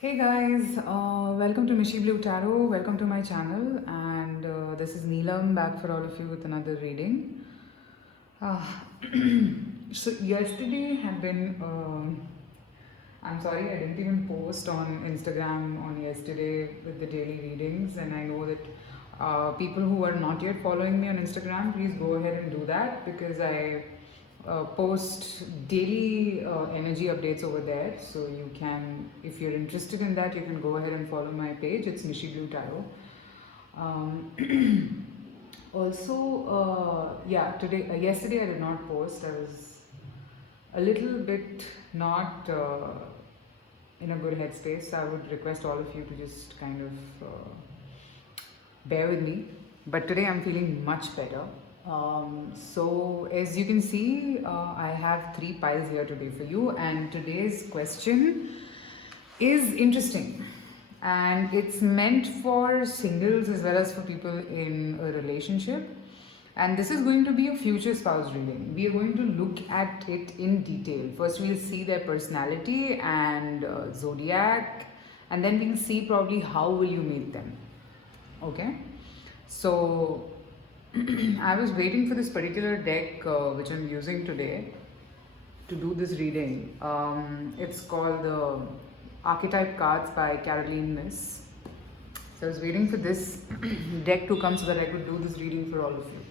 Hey guys, welcome to Mishi Blue Tarot. Welcome to my channel, and this is Neelam back for all of you with another reading. Uh, so yesterday had been. I'm sorry, I didn't even post on Instagram on yesterday with the daily readings, and I know that people who are not yet following me on Instagram, please go ahead and do that because I post daily energy updates over there. So you can, if you're interested in that, you can go ahead and follow my page. It's Mishi Blue Tarot. Yesterday I did not post. I was a little bit not in a good headspace. I would request all of you to just kind of bear with me. But today I'm feeling much better. So as you can see, I have three piles here today for you, and today's question is interesting, and it's meant for singles as well as for people in a relationship. And this is going to be a future spouse reading. We are going to look at it in detail. First, we'll see their personality and zodiac, and then we'll see probably how will you meet them. Okay, so I was waiting for this particular deck which I'm using today to do this reading. It's called the Archetype Cards by Caroline Miss. So I was waiting for this deck to come so that I could do this reading for all of you.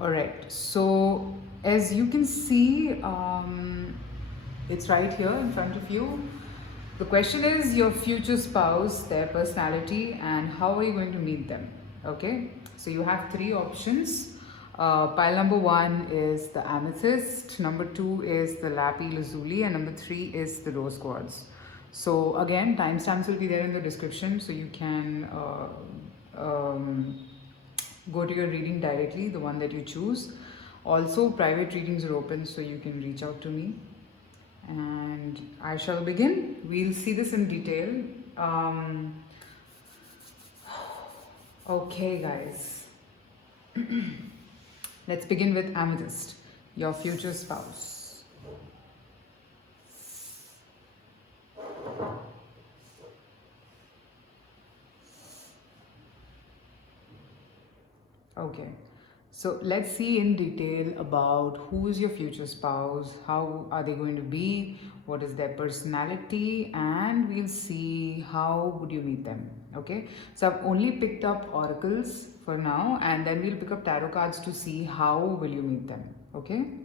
Alright, so as you can see, it's right here in front of you. The question is your future spouse, their personality, and how are you going to meet them? Okay, so you have three options. Pile number one is the amethyst, number two is the lazuli, and number three is the rose quartz. So again, timestamps will be there in the description, so you can go to your reading directly, the one that you choose. Also, private readings are open, so you can reach out to me. And I shall begin. We'll see this in detail. Okay, guys. Let's begin with amethyst, your future spouse. Okay, so let's see in detail about who is your future spouse, how are they going to be, what is their personality, and we'll see how would you meet them. Okay, so I've only picked up oracles for now, and then we'll pick up tarot cards to see how will you meet them. Okay,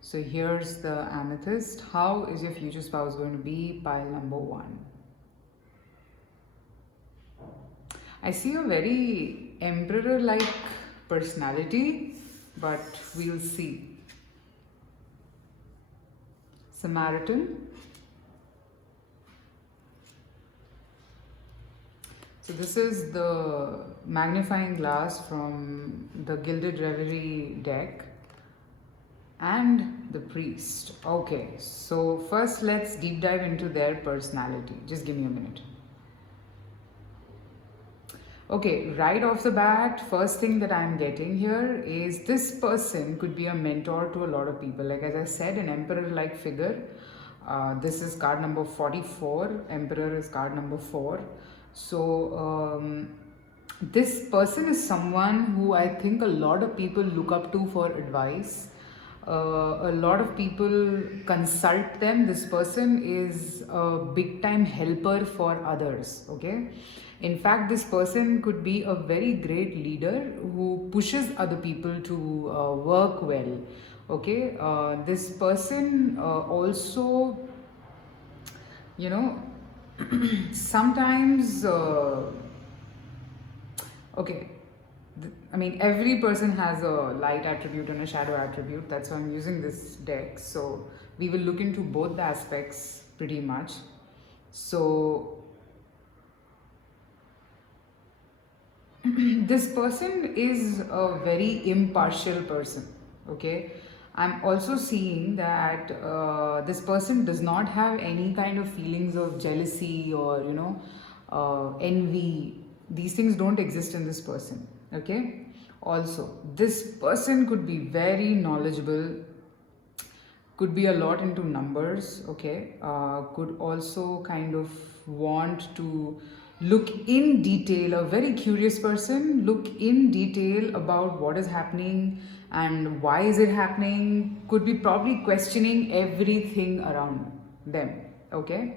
so here's the amethyst. How is your future spouse going to be? Pile number one. I see a very emperor-like personality, but we'll see. Samaritan. So this is the magnifying glass from the Gilded Reverie deck. And the priest. Okay, so first let's deep dive into their personality. Just give me a minute. Okay, right off the bat, first thing that I'm getting here is this person could be a mentor to a lot of people. Like as I said, an emperor-like figure. This is card number 44. Emperor is card number 4. So this person is someone who I think a lot of people look up to for advice. A lot of people consult them. This person is a big time helper for others. Okay, in fact, this person could be a very great leader who pushes other people to work well. Okay, this person also, you know, sometimes okay, I mean, every person has a light attribute and a shadow attribute. That's why I'm using this deck. So we will look into both the aspects pretty much. So this person is a very impartial person. Okay, I'm also seeing that this person does not have any kind of feelings of jealousy or envy. These things don't exist in this person. Okay, also this person could be very knowledgeable, could be a lot into numbers, okay, could also kind of want to look in detail, a very curious person, look in detail about what is happening and why is it happening, could be probably questioning everything around them, okay.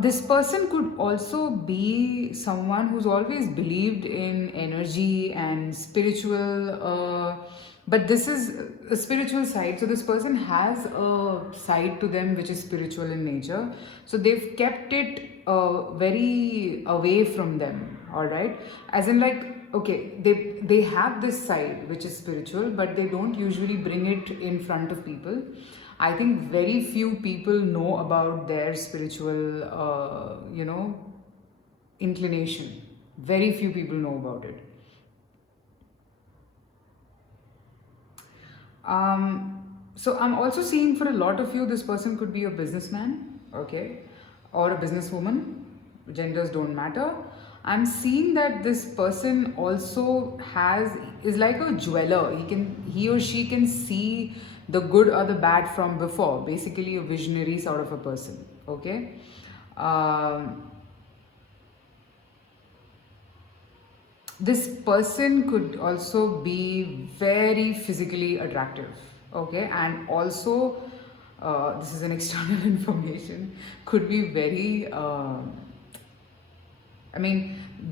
This person could also be someone who's always believed in energy and spiritual, but this is a spiritual side. So, this person has a side to them which is spiritual in nature. So, they've kept it very away from them, all right? As in, like, okay, they have this side which is spiritual, but they don't usually bring it in front of people. I think very few people know about their spiritual, inclination. Very few people know about it. So I'm also seeing for a lot of you, this person could be a businessman, okay, or a businesswoman. Genders don't matter. I'm seeing that this person also is like a jeweler. He or she can see the good or the bad from before. Basically, a visionary sort of a person. Okay. This person could also be very physically attractive, okay, and also this is an external information, could be very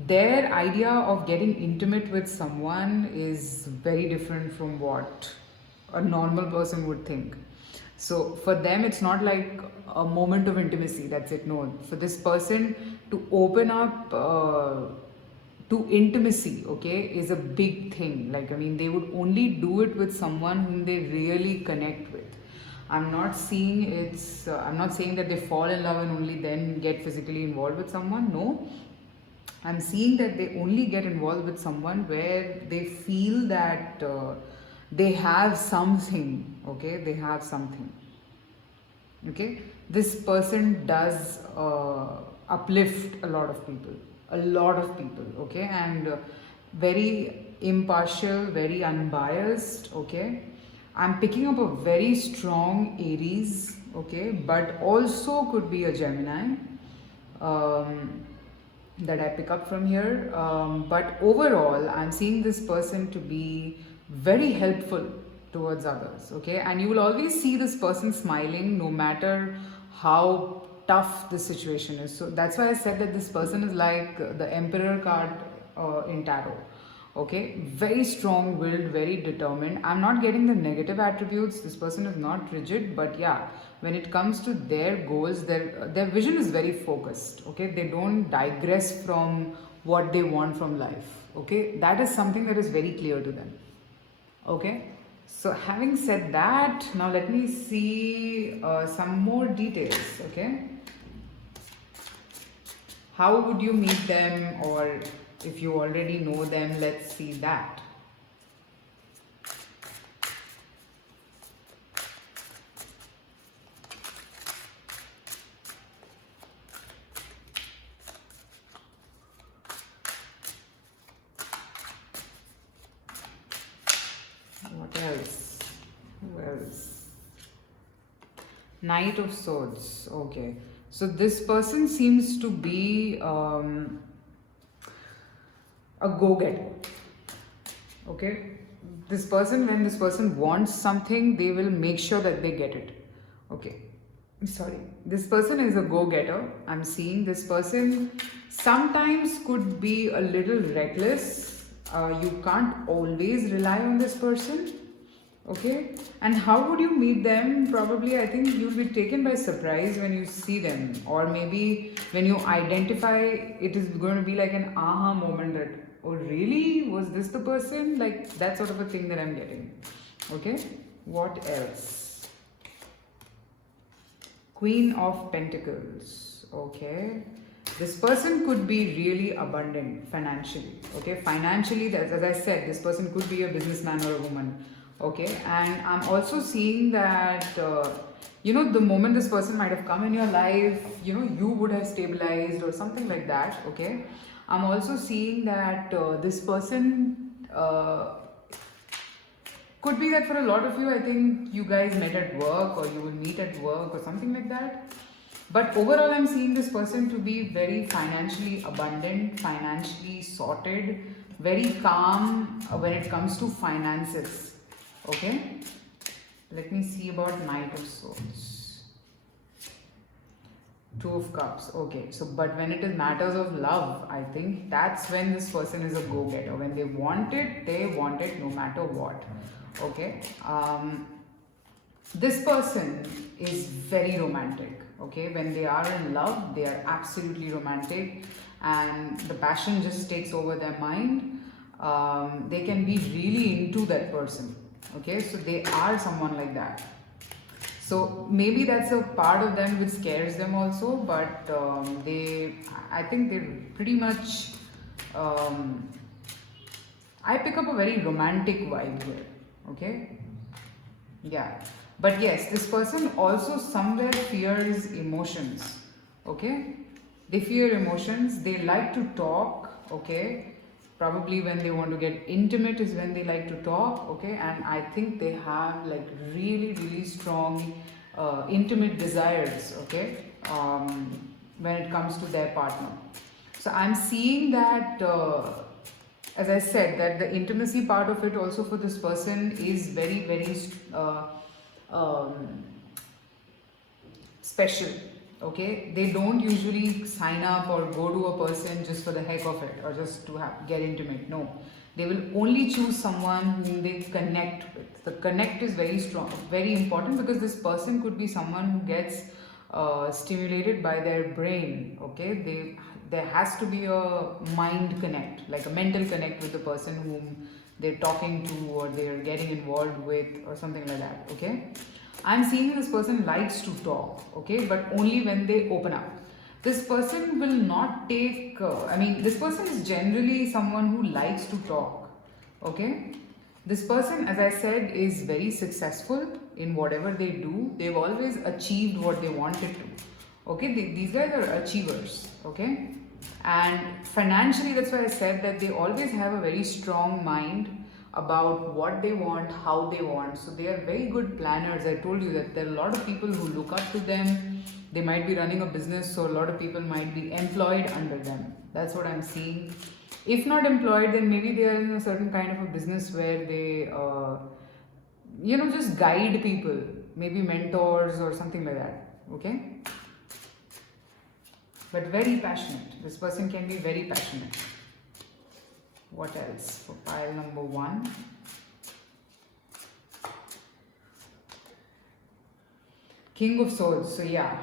their idea of getting intimate with someone is very different from what a normal person would think. So for them, it's not like a moment of intimacy, that's it. No, for this person to open up to intimacy, okay, is a big thing. Like, they would only do it with someone whom they really connect with. I'm not saying that they fall in love and only then get physically involved with someone. No, I'm seeing that they only get involved with someone where they feel that they have something, okay, they have something, okay. This person does uplift a lot of people, okay, and very impartial, very unbiased, okay. I'm picking up a very strong Aries, okay, but also could be a Gemini. That I pick up from here, but overall I'm seeing this person to be very helpful towards others, okay, and you will always see this person smiling no matter how tough the situation is. So that's why I said that this person is like the Emperor card in tarot, okay, very strong willed, very determined. I'm not getting the negative attributes. This person is not rigid, but yeah, when it comes to their goals, their vision is very focused, okay. They don't digress from what they want from life, okay. That is something that is very clear to them, okay. So having said that, now let me see some more details, okay. How would you meet them, or if you already know them, let's see that. What else? Who else? Knight of Swords. Okay. So this person seems to be a go-getter. Okay. This person, when this person wants something, they will make sure that they get it. Okay. Sorry. This person is a go-getter. I'm seeing this person sometimes could be a little reckless. You can't always rely on this person, okay. And how would you meet them? Probably I think you'll be taken by surprise when you see them, or maybe when you identify, it is going to be like an aha moment that, oh really, was this the person, like that sort of a thing that I'm getting, okay. What else? Queen of Pentacles, okay. This person could be really abundant financially, okay. Financially, as I said, this person could be a businessman or a woman, okay. And I'm also seeing that the moment this person might have come in your life, you would have stabilized or something like that, okay. I'm also seeing that this person Could be that for a lot of you, I think you guys met at work or you will meet at work or something like that. But overall, I'm seeing this person to be very financially abundant, financially sorted, very calm when it comes to finances. Okay? Let me see about Knight of Swords. Two of Cups. Okay, so but when it is matters of love, I think that's when this person is a go-getter. When they want it no matter what. Okay? This person is very romantic. Okay, when they are in love, they are absolutely romantic, and the passion just takes over their mind. They can be really into that person. Okay, so they are someone like that. So maybe that's a part of them which scares them also, but I think they're pretty much. I pick up a very romantic vibe here. Okay, yeah. But yes, this person also somewhere fears emotions. Okay, they fear emotions. They like to talk. Okay, probably when they want to get intimate is when they like to talk. Okay, and I think they have like really strong intimate desires. Okay, when it comes to their partner. So I'm seeing that. As I said, that the intimacy part of it also for this person is very special. Okay, they don't usually sign up or go to a person just for the heck of it or just to get intimate. No, they will only choose someone whom they connect with. The connect is very strong, very important, because this person could be someone who gets stimulated by their brain. Okay, there has to be a mind connect, like a mental connect with the person whom they're talking to or they're getting involved with or something like that. Okay, I'm seeing this person likes to talk. Okay, but only when they open up. This person will not take this person is generally someone who likes to talk. Okay, this person, as I said, is very successful in whatever they do. They've always achieved what they wanted to. Okay, these guys are achievers. Okay, and financially, that's why I said that they always have a very strong mind about what they want, how they want. So they are very good planners. I told you that there are a lot of people who look up to them. They might be running a business, so a lot of people might be employed under them. That's what I'm seeing. If not employed, then maybe they are in a certain kind of a business where they just guide people, maybe mentors or something like that. Okay, but very passionate. This person can be very passionate. What else for pile number 1? King of Swords. So yeah,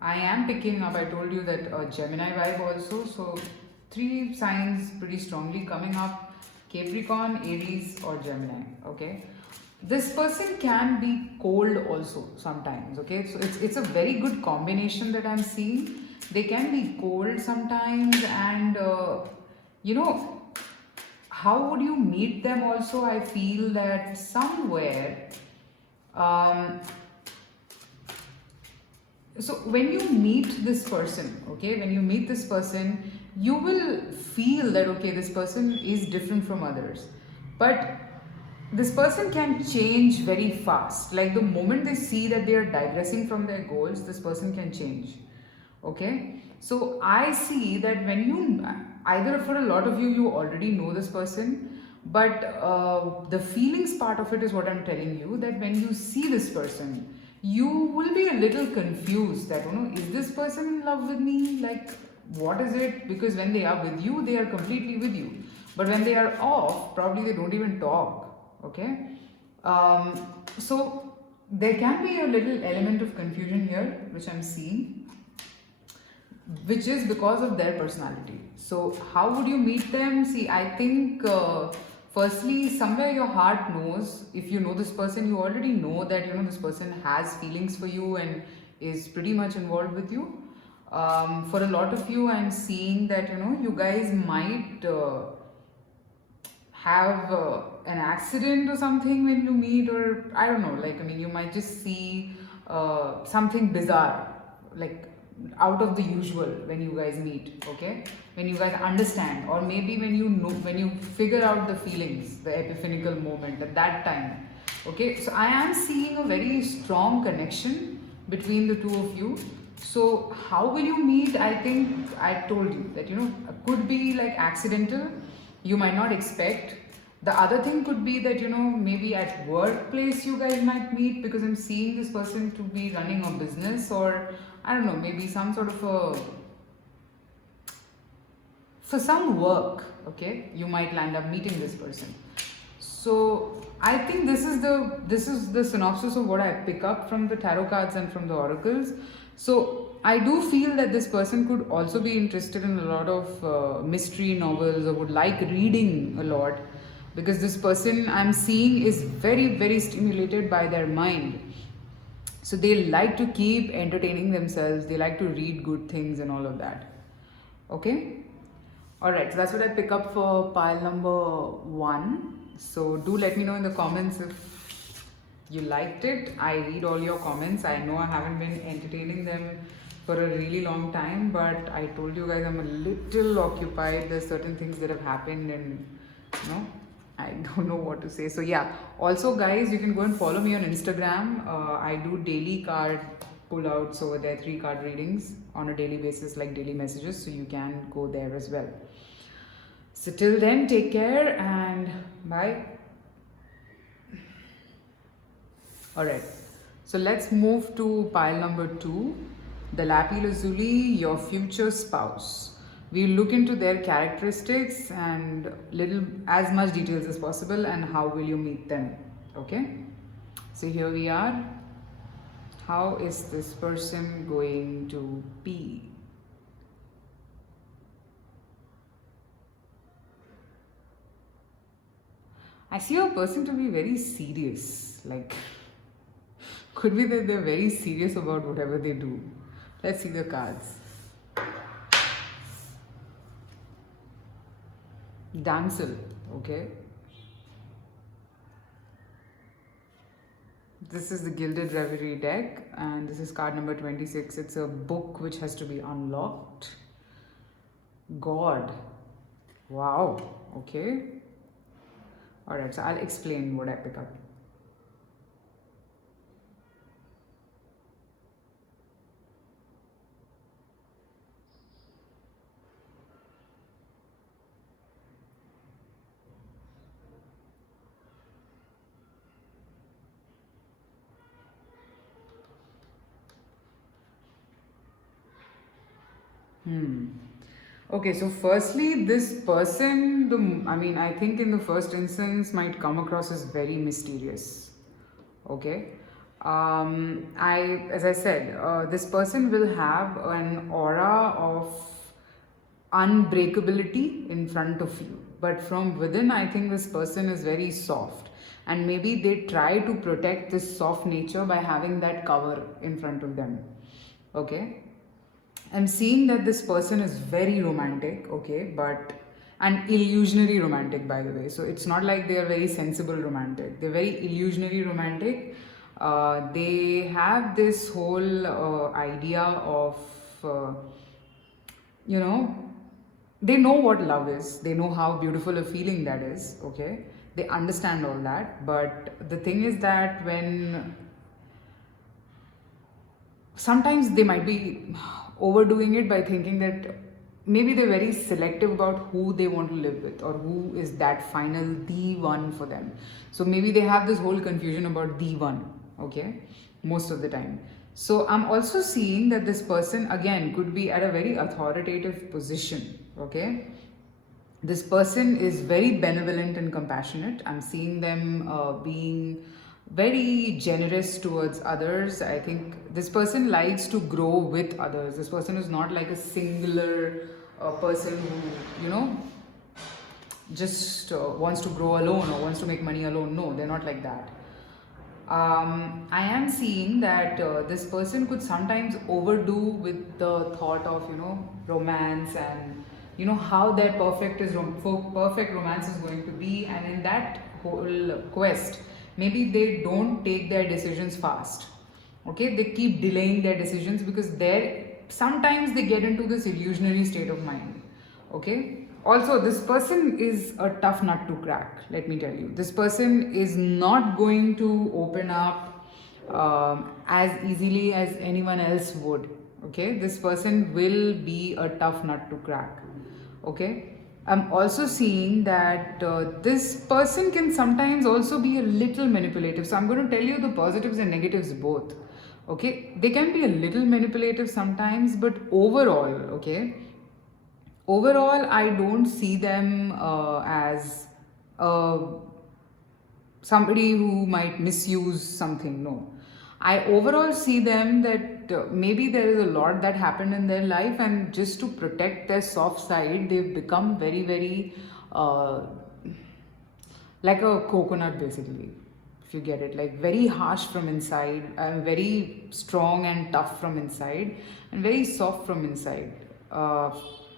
I am picking up, I told you that a Gemini vibe also. So 3 signs pretty strongly coming up: Capricorn, Aries or Gemini. Okay, this person can be cold also sometimes. Okay, so it's a very good combination that I'm seeing. They can be cold sometimes, and how would you meet them also? I feel that somewhere so when you meet this person, okay, when you meet this person, you will feel that okay, this person is different from others, but this person can change very fast. Like the moment they see that they are digressing from their goals, this person can change. Okay, so I see that when you either, for a lot of you already know this person, but the feelings part of it is what I'm telling you, that when you see this person, you will be a little confused that, is this person in love with me? Like, what is it? Because when they are with you, they are completely with you. But when they are off, probably they don't even talk. Okay, so there can be a little element of confusion here, which I'm seeing, which is because of their personality. So how would you meet them? See, I think firstly, somewhere your heart knows. If you know this person, you already know that this person has feelings for you and is pretty much involved with you. For a lot of you, I'm seeing that you guys might have an accident or something when you meet, or I don't know, you might just see something bizarre, like out of the usual when you guys meet. Okay, when you guys understand, or maybe when you figure out the feelings, the epiphanical moment at that time, Okay, so I am seeing a very strong connection between the two of you. So how will you meet? I think I told you that, could be like accidental. You might not expect. The other thing could be that, maybe at workplace you guys might meet, because I'm seeing this person to be running a business, or I don't know, maybe some sort of for some work, okay, you might land up meeting this person. So I think this is the synopsis of what I pick up from the tarot cards and from the oracles. So I do feel that this person could also be interested in a lot of mystery novels, or would like reading a lot, because this person I'm seeing is very, very stimulated by their mind. So they like to keep entertaining themselves, they like to read good things and all of that. Okay? Alright, so that's what I pick up for pile number 1. So do let me know in the comments if you liked it. I read all your comments. I know I haven't been entertaining them for a really long time, but I told you guys I'm a little occupied. There's certain things that have happened, and I don't know what to say. So yeah, also guys, you can go and follow me on Instagram. I do daily card pullouts over there, 3 card readings on a daily basis, like daily messages, so you can go there as well. So till then, take care and bye. Alright, so let's move to pile number 2, the lapiz lazuli, your future spouse. We'll look into their characteristics and as much details as possible, and how will you meet them. Okay, so here we are. How is this person going to be? I see a person to be very serious. Like, could be that they're very serious about whatever they do. Let's see the cards. Damsel, okay. This is the Gilded Reverie deck, and this is card number 26. It's a book which has to be unlocked. God. Wow, okay. Alright, so I'll explain what I pick up. Okay, so firstly, this person, I think in the first instance might come across as very mysterious. Okay, as I said, this person will have an aura of unbreakability in front of you, but from within, I think this person is very soft, and maybe they try to protect this soft nature by having that cover in front of them. Okay, I'm seeing that this person is very romantic, okay, and illusionary romantic, by the way. So it's not like they are very sensible romantic. They're very illusionary romantic. They have this whole idea of, they know what love is. They know how beautiful a feeling that is, okay. They understand all that. But the thing is that sometimes they might be overdoing it by thinking that maybe they're very selective about who they want to live with, or who is that final the one for them. So maybe they have this whole confusion about the one, okay, most of the time. So I'm also seeing that this person again could be at a very authoritative position, okay. This person is very benevolent and compassionate. I'm seeing them being very generous towards others. I think this person likes to grow with others. This person is not like a singular person who, just wants to grow alone or wants to make money alone. No, they're not like that. I am seeing that this person could sometimes overdo with the thought of, romance and, how their perfect romance is going to be. And in that whole quest, maybe they don't take their decisions fast. Okay, they keep delaying their decisions because sometimes they get into this illusionary state of mind. Okay, Also, this person is a tough nut to crack, let me tell you. This person is not going to open up as easily as anyone else would. Okay, this person will be a tough nut to crack. Okay, I'm also seeing that this person can sometimes also be a little manipulative. So, I'm going to tell you the positives and negatives both. Okay, they can be a little manipulative sometimes, but overall, okay, overall I don't see them as uh, somebody who might misuse something. No, I overall see them that maybe there is a lot that happened in their life, and just to protect their soft side they've become very very uh, like a coconut basically, if you get it, like very harsh from inside and very strong and tough from inside and very soft from inside.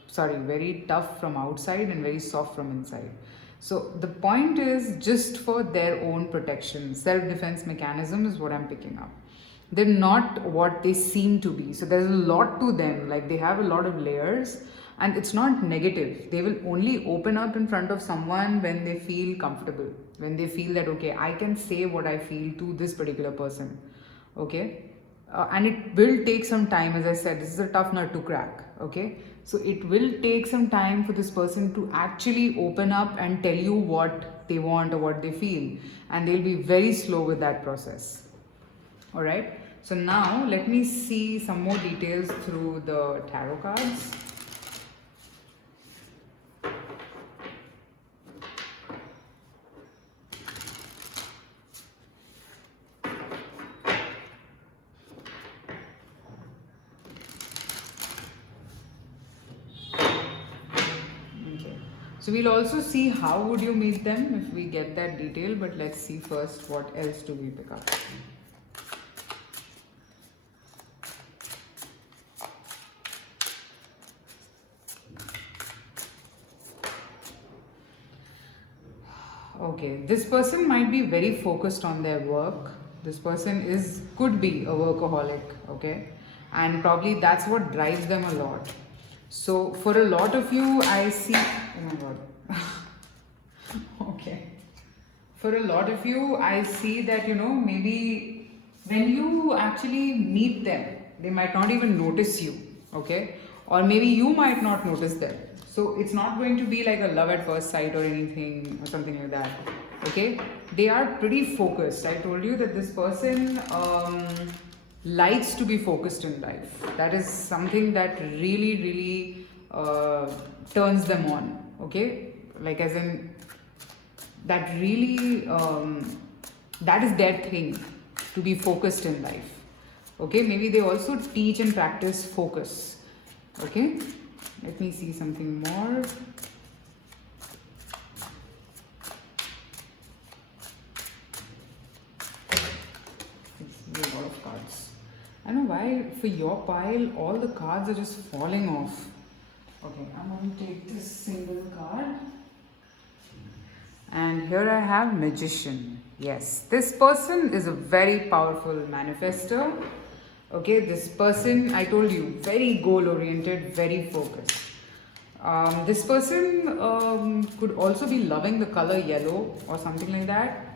Sorry, very tough from outside and very soft from inside. So the point is just for their own protection, self defense mechanism is what I'm picking up. They're not what they seem to be. So there's a lot to them, like they have a lot of layers, and it's not negative. They will only open up in front of someone when they feel comfortable, when they feel that, okay, I can say what I feel to this particular person. Okay, and it will take some time. As I said, this is a tough nut to crack. Okay, so it will take some time for this person to actually open up and tell you what they want or what they feel, and they'll be very slow with that process. All right, so now let me see some more details through the tarot cards. So we'll also see how would you meet them if we get that detail, but let's see first what else do we pick up. Okay, this person might be very focused on their work. This person could be a workaholic, okay? And probably that's what drives them a lot. So for a lot of you, I see, oh my god. Okay. For a lot of you, I see that, maybe when you actually meet them, they might not even notice you, okay? Or maybe you might not notice them. So it's not going to be like a love at first sight or anything or something like that, okay? They are pretty focused. I told you that this person likes to be focused in life. That is something that really, really turns them on, okay? Like as in, that really, that is their thing, to be focused in life, okay? Maybe they also teach and practice focus, okay? Let me see something more. A lot of cards. I don't know why for your pile all the cards are just falling off. Okay, I'm going to take this single card. And here I have Magician. Yes, this person is a very powerful manifester. Okay, this person, I told you, very goal oriented, very focused. This person could also be loving the color yellow or something like that.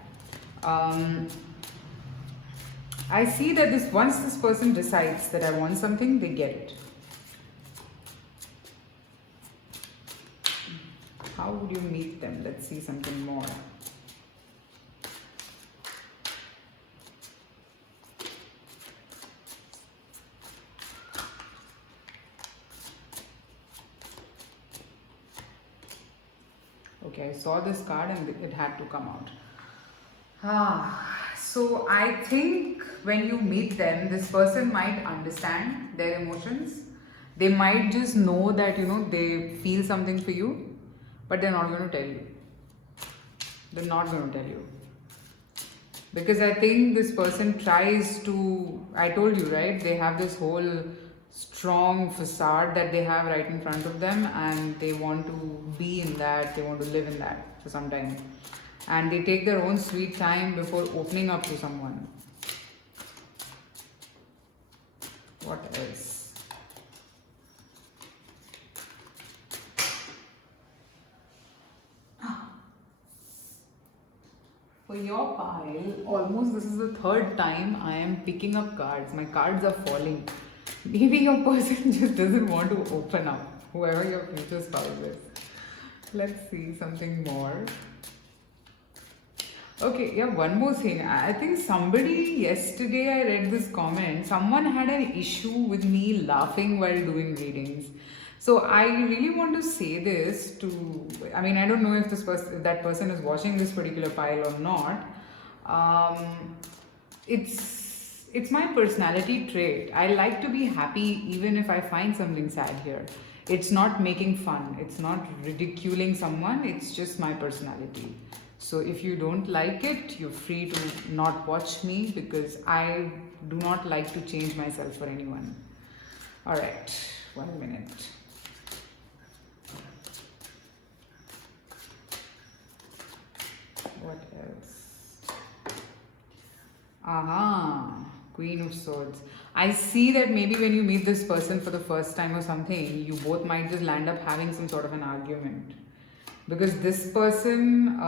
I see that once this person decides that I want something, they get it. How would you meet them? Let's see something more. Okay, I saw this card and it had to come out. So I think when you meet them, this person might understand their emotions. They might just know that, they feel something for you, but they're not going to tell you. They're not going to tell you. Because I think this person tries to, I told you, right? They have this whole strong facade that they have right in front of them, and they want to be in that, they want to live in that for some time. And they take their own sweet time before opening up to someone. What else? For your pile, almost this is the third time I am picking up cards. My cards are falling. Maybe your person just doesn't want to open up, whoever your future spouse is. Let's see something more. Okay, yeah, one more thing. I think somebody yesterday I read this comment. Someone had an issue with me laughing while doing readings. So I really want to say this to. I mean, I don't know if if that person is watching this particular pile or not. It's my personality trait. I like to be happy even if I find something sad here. It's not making fun. It's not ridiculing someone. It's just my personality. So if you don't like it, you're free to not watch me because I do not like to change myself for anyone. All right, 1 minute. What else? Aha, Queen of Swords. I see that maybe when you meet this person for the first time or something, you both might just land up having some sort of an argument. Because this person,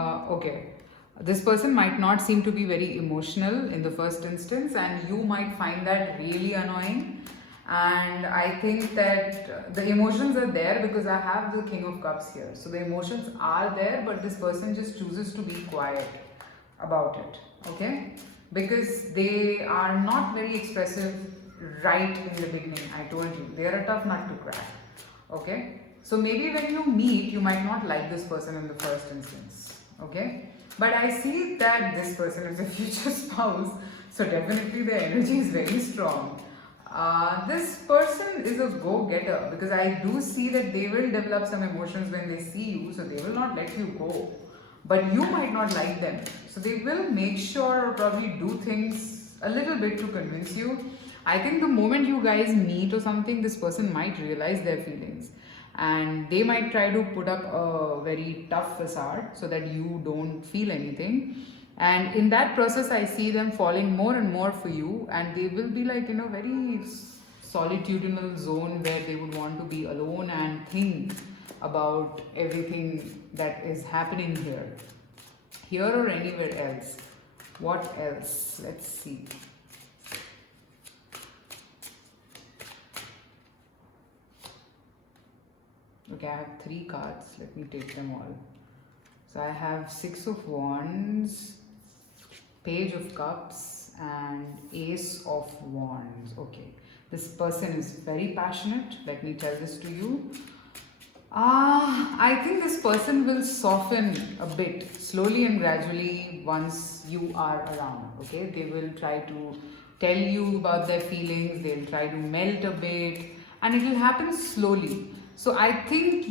this person might not seem to be very emotional in the first instance, and you might find that really annoying. And I think that the emotions are there because I have the King of Cups here. So the emotions are there, but this person just chooses to be quiet about it, okay? Because they are not very expressive right in the beginning. I told you, they are a tough nut to crack, okay? So maybe when you meet, you might not like this person in the first instance, okay? But I see that this person is a future spouse, so definitely the energy is very strong. This person is a go-getter because I do see that they will develop some emotions when they see you, so they will not let you go. But you might not like them, so they will make sure or probably do things a little bit to convince you. I think the moment you guys meet or something, this person might realize their feelings. And they might try to put up a very tough facade so that you don't feel anything. And in that process, I see them falling more and more for you, and they will be like in a very solitudinal zone where they would want to be alone and think about everything that is happening here or anywhere else. What else? Let's see. Okay, I have 3 cards. Let me take them all. So I have 6 of Wands, Page of Cups, and Ace of Wands. Okay, this person is very passionate. Let me tell this to you. I think this person will soften a bit, slowly and gradually, once you are around. Okay, they will try to tell you about their feelings. They'll try to melt a bit, and it will happen slowly. So I think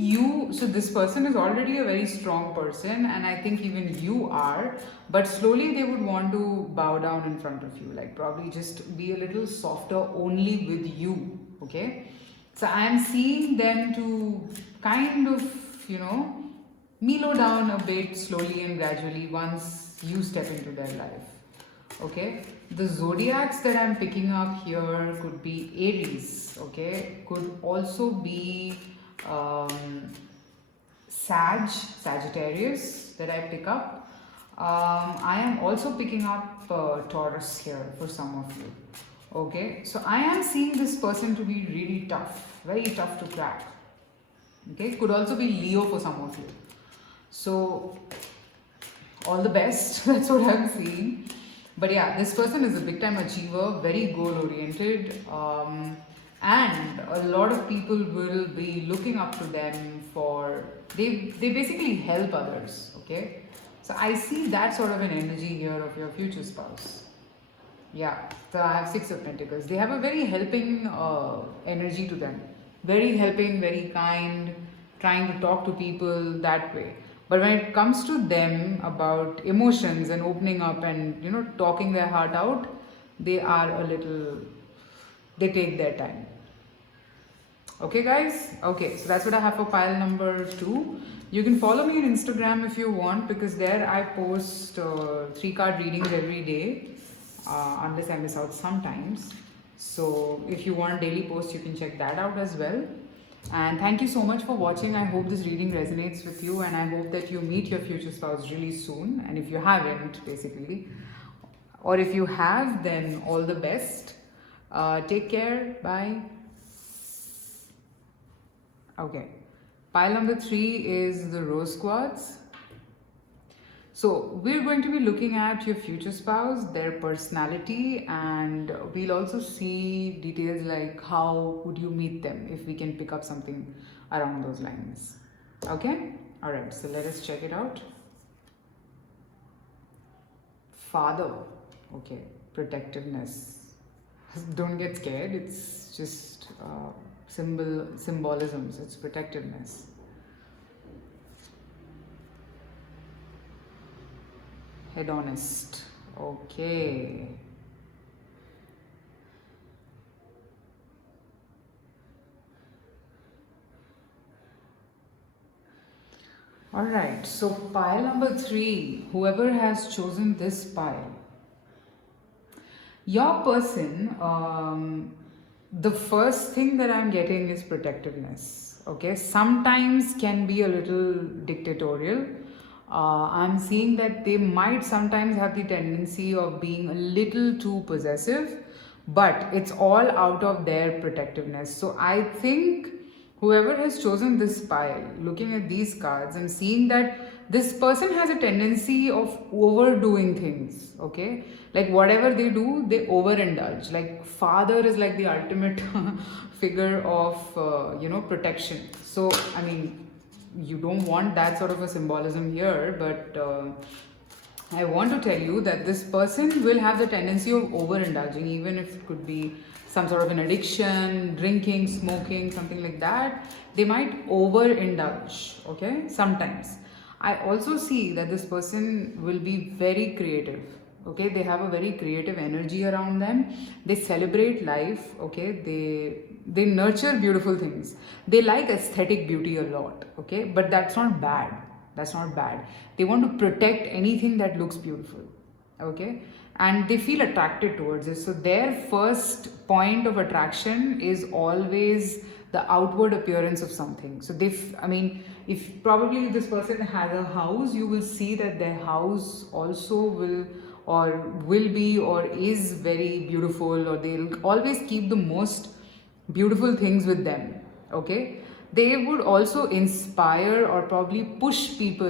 this person is already a very strong person, and I think even you are, but slowly they would want to bow down in front of you, like probably just be a little softer only with you, okay? So I am seeing them to kind of, mellow down a bit slowly and gradually once you step into their life, okay? The zodiacs that I'm picking up here could be Aries, okay? Could also be Sagittarius that I pick up. I am also picking up Taurus here for some of you. Okay, so I am seeing this person to be really tough, very tough to crack. Okay, could also be Leo for some of you. So all the best. That's what I'm seeing. But yeah, this person is a big time achiever, very goal oriented. And a lot of people will be looking up to them for, they basically help others, okay? So I see that sort of an energy here of your future spouse. Yeah, so I have 6 of Pentacles. They have a very helping energy to them. Very helping, very kind, trying to talk to people that way. But when it comes to them about emotions and opening up and, talking their heart out, they are they take their time. Okay guys, okay, so that's what I have for pile number 2. You can follow me on Instagram if you want, because there I post 3 card readings every day, unless I miss out sometimes. So if you want daily posts, you can check that out as well. And thank you so much for watching. I hope this reading resonates with you, and I hope that you meet your future spouse really soon. And if you haven't, basically, or if you have, then all the best. Take care. Bye. Okay. Pile number 3 is the rose quartz. So we're going to be looking at your future spouse, their personality, and we'll also see details like how would you meet them, if we can pick up something around those lines. Okay? Alright, so let us check it out. Father. Okay. Protectiveness. Don't get scared. It's just symbolisms. It's protectiveness. Hedonist. Okay. Alright, so pile number 3, whoever has chosen this pile, your person, the first thing that I'm getting is protectiveness. Okay, sometimes can be a little dictatorial. I'm seeing that they might sometimes have the tendency of being a little too possessive, but it's all out of their protectiveness. So I think whoever has chosen this pile, looking at these cards, I'm seeing that this person has a tendency of overdoing things. Okay, like whatever they do, they overindulge. Like father is like the ultimate figure of protection. So I mean, you don't want that sort of a symbolism here, but I want to tell you that this person will have the tendency of overindulging, even if it could be some sort of an addiction, drinking, smoking, something like that. They might overindulge, okay, sometimes. I also see that this person will be very creative. Okay, they have a very creative energy around them. They celebrate life. Okay, they nurture beautiful things. They like aesthetic beauty a lot. Okay, but that's not bad. That's not bad. They want to protect anything that looks beautiful. Okay, and they feel attracted towards it. So their first point of attraction is always the outward appearance of something. So if probably this person has a house, you will see that their house also will be or is very beautiful, or they'll always keep the most beautiful things with them. Okay, they would also inspire or probably push people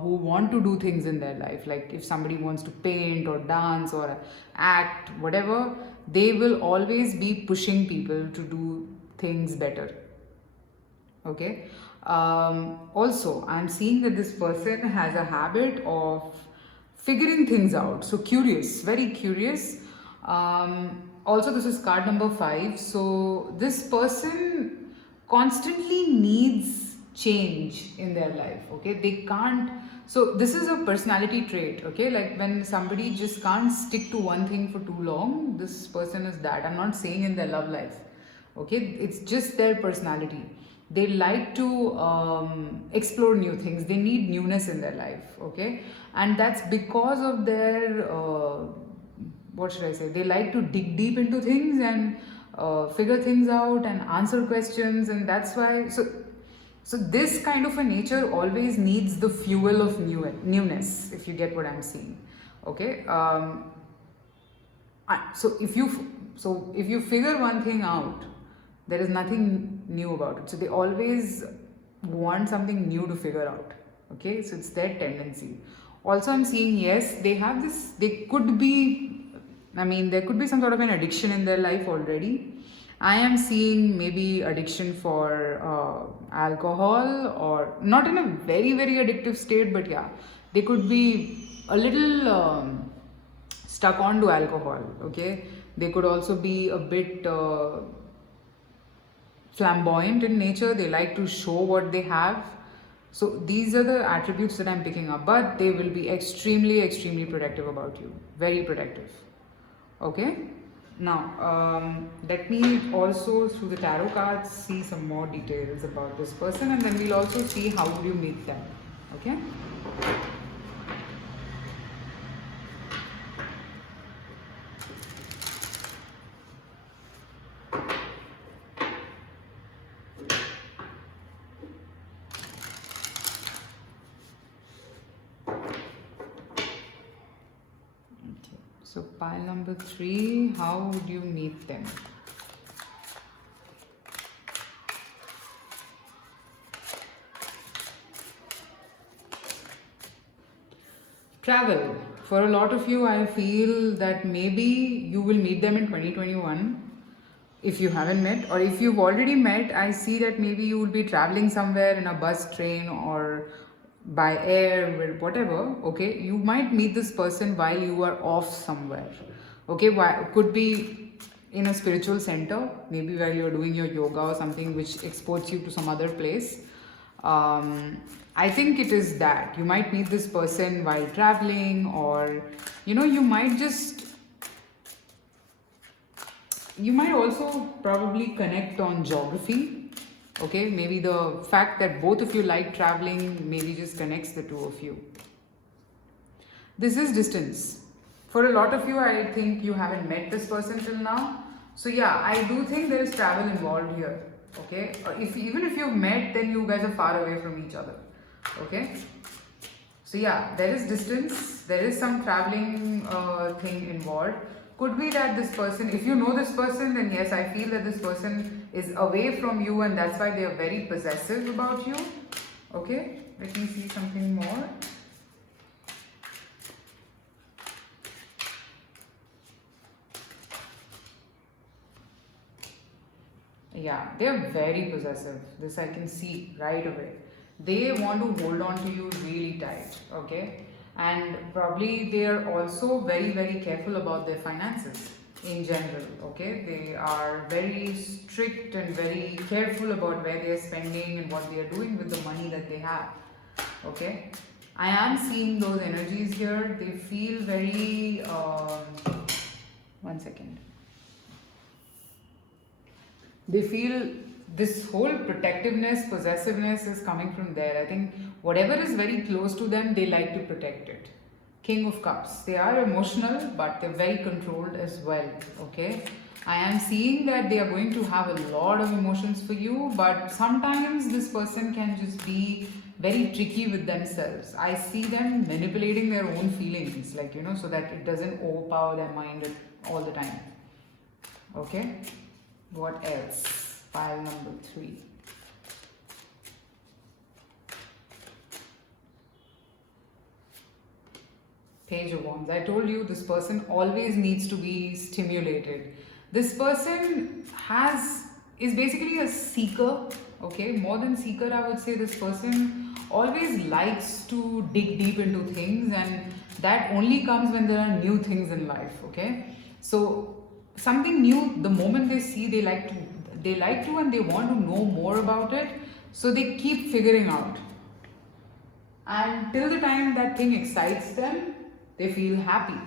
who want to do things in their life. Like if somebody wants to paint or dance or act, whatever, they will always be pushing people to do things better. Okay, also I'm seeing that this person has a habit of figuring things out. So curious, very curious. Also, this is card number 5. So this person constantly needs change in their life. Okay, they can't. So this is a personality trait. Okay, like when somebody just can't stick to one thing for too long, this person is that. I'm not saying in their love life. Okay, it's just their personality. They like to explore new things. They need newness in their life. Okay, and that's because of their what should I say, they like to dig deep into things and figure things out and answer questions, and that's why so this kind of a nature always needs the fuel of newness, if you get what I'm saying. Okay, so if you figure one thing out, there is nothing new about it. So they always want something new to figure out. Okay, so it's their tendency. Also, I'm seeing, yes, they have this, there could be some sort of an addiction in their life already. I am seeing maybe addiction for alcohol, or not in a very, very addictive state, but yeah, they could be a little stuck on to alcohol. Okay, they could also be a bit flamboyant in nature. They like to show what they have. So these are the attributes that I'm picking up, but they will be extremely, extremely protective about you. Very protective. Okay. Now, let me also, through the tarot cards, see some more details about this person, and then we'll also see how would you meet them. Okay. So pile number 3, how would you meet them? Travel. For a lot of you, I feel that maybe you will meet them in 2021 if you haven't met, or if you've already met, I see that maybe you will be traveling somewhere in a bus, train, or by air, whatever. Okay, you might meet this person while you are off somewhere. Okay, could be in a spiritual center, maybe while you're doing your yoga or something which exports you to some other place. I think it is that you might meet this person while traveling, or you might also probably connect on geography. Okay, maybe the fact that both of you like traveling maybe just connects the two of you. This is distance. For a lot of you, I think you haven't met this person till now. So yeah, I do think there is travel involved here. Okay, even if you've met, then you guys are far away from each other. Okay, so yeah, there is distance, there is some traveling thing involved. Could be that this person, if you know this person, then yes, I feel that this person is away from you and that's why they are very possessive about you. Okay, let me see something more. Yeah, they are very possessive. This I can see right away. They want to hold on to you really tight. Okay, and probably they are also very, very careful about their finances in general. Okay, they are very strict and very careful about where they are spending and what they are doing with the money that they have. Okay, I am seeing those energies here. They feel very one second. They feel this whole protectiveness, possessiveness is coming from there. I think whatever is very close to them, they like to protect it. King of Cups. They are emotional, but they're very controlled as well. Okay, I am seeing that they are going to have a lot of emotions for you, but sometimes this person can just be very tricky with themselves. I see them manipulating their own feelings, like so that it doesn't overpower their mind all the time. Okay, what else? Pile number 3. Page of Wands. I told you this person always needs to be stimulated. This person is basically a seeker. Okay, more than seeker, I would say this person always likes to dig deep into things, and that only comes when there are new things in life. Okay, so something new, the moment they see, they like to and they want to know more about it, so they keep figuring out, and till the time that thing excites them, they feel happy.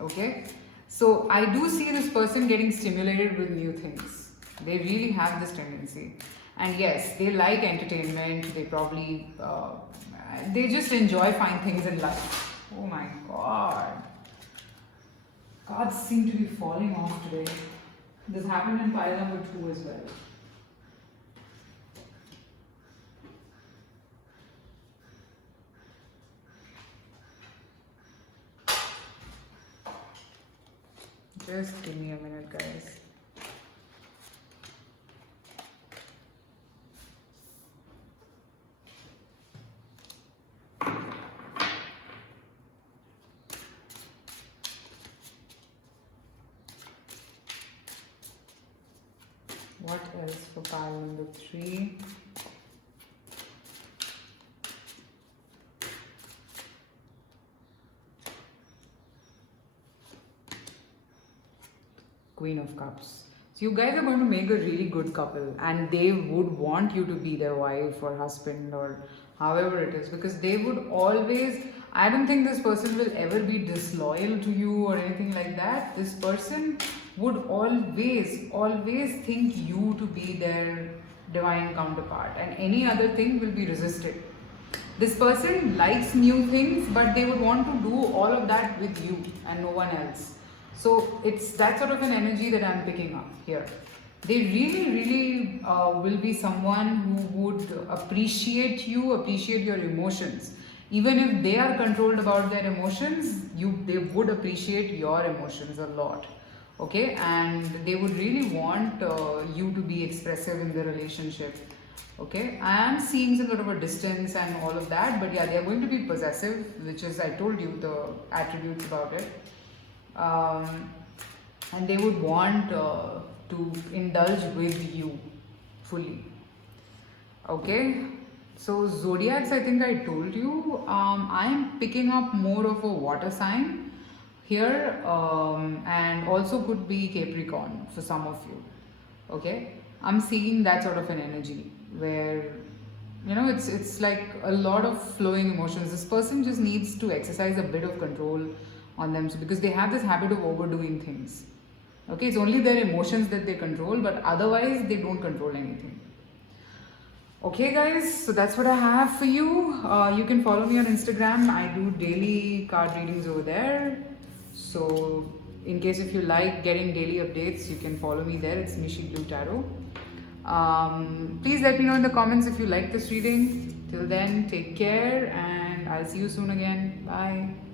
Okay, so I do see this person getting stimulated with new things. They really have this tendency, and yes, they like entertainment. They probably they just enjoy fine things in life. Oh my god, cards seem to be falling off today. This happened in pile number 2 as well. Just give me a minute, guys. What else for pile number 3? Queen of Cups. So you guys are going to make a really good couple, and they would want you to be their wife or husband or however it is, because they would always, I don't think this person will ever be disloyal to you or anything like that. This person would always think you to be their divine counterpart, and any other thing will be resisted. This person likes new things, but they would want to do all of that with you and no one else. So it's that sort of an energy that I'm picking up here. They really will be someone who would appreciate you, appreciate your emotions. Even if they are controlled about their emotions, they would appreciate your emotions a lot. Okay, and they would really want you to be expressive in the relationship. Okay, I am seeing some sort of a distance and all of that, but yeah, they are going to be possessive, which is, I told you the attributes about it. And they would want to indulge with you fully. Okay, so zodiacs, I think I told you. I am picking up more of a water sign here, and also could be Capricorn for some of you. Okay, I'm seeing that sort of an energy where, you know, it's like a lot of flowing emotions. This person just needs to exercise a bit of control on them, so because they have this habit of overdoing things. Okay, it's only their emotions that they control, but otherwise they don't control anything. Okay guys, so that's what I have for you. You can follow me on Instagram. I do daily card readings over there. So in case if you like getting daily updates, you can follow me there. It's Mishi Blue Tarot. Please let me know in the comments if you like this reading. Till then, take care and I'll see you soon again. Bye.